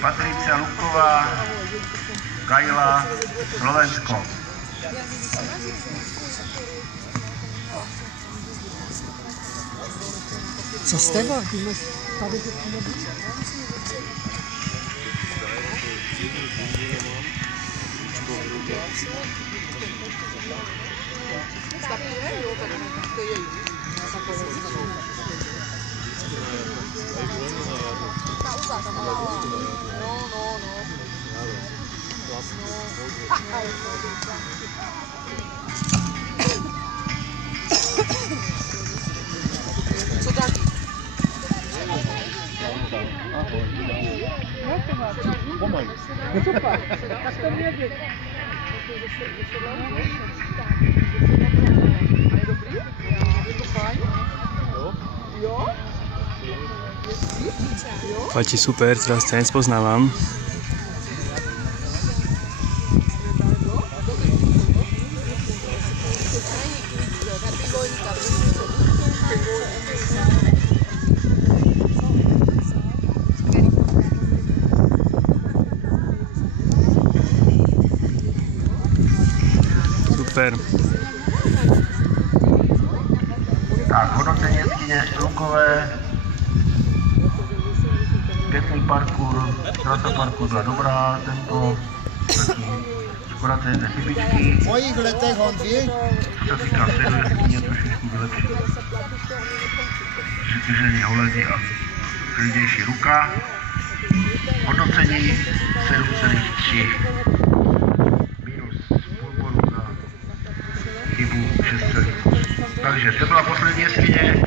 Patricia Luková, Kajla, Slovensko. Co s tebou? Co tak? Pomalu. Super, tak to mě jde. A je dobrý? Je to fajn? Jo? Pati, super, teraz ťa nespoznávam. Super. Tak, hodnocení jeskyně Strumkové. Pěkný parkour, trasa parkour byla dobrá, tento taky škoda té chybičky. V mojich letech, Ondřej. Co se týká středu jeskyně, trošičku vylepšit řetěžení holedy a klidnější ruka. Hodnocení 7,3. Minus půl bodu za chybu 6,8. Takže to byla poslední jeskyně.